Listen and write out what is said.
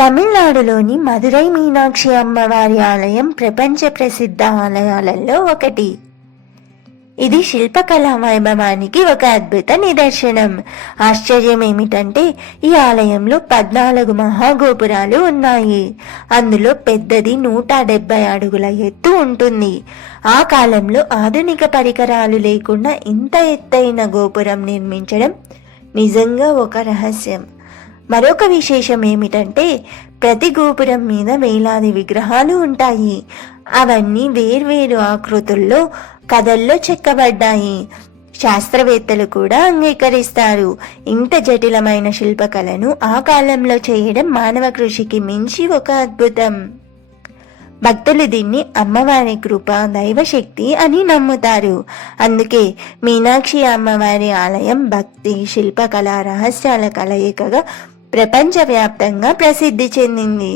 తమిళనాడులోని మదురై మీనాక్షి అమ్మవారి ఆలయం ప్రపంచ ప్రసిద్ధ ఆలయాలలో ఒకటి. ఇది శిల్పకళా వైభవానికి ఒక అద్భుత నిదర్శనం. ఆశ్చర్యం ఏమిటంటే ఈ ఆలయంలో పద్నాలుగు మహాగోపురాలు ఉన్నాయి. అందులో పెద్దది నూట డెబ్బై అడుగుల ఎత్తు ఉంటుంది. ఆ కాలంలో ఆధునిక పరికరాలు లేకుండా ఇంత ఎత్తైన గోపురం నిర్మించడం నిజంగా ఒక రహస్యం. మరొక విశేషం ఏమిటంటే ప్రతి గోపురం మీద వేలాది విగ్రహాలు ఉంటాయి. అవన్నీ వేర్వేరు ఆకృతుల్లో కథల్లో చెక్కబడ్డాయి. శాస్త్రవేత్తలు కూడా అంగీకరిస్తారు. ఇంత జటిలమైన శిల్పకళను ఆ కాలంలో చేయడం మానవ కృషికి మించి ఒక అద్భుతం. భక్తులు దీన్ని అమ్మవారి కృప దైవశక్తి అని నమ్ముతారు. అందుకే మీనాక్షి అమ్మవారి ఆలయం భక్తి శిల్పకళ రహస్యాల కలయికగా ప్రపంచవ్యాప్తంగా ప్రసిద్ధి చెందింది.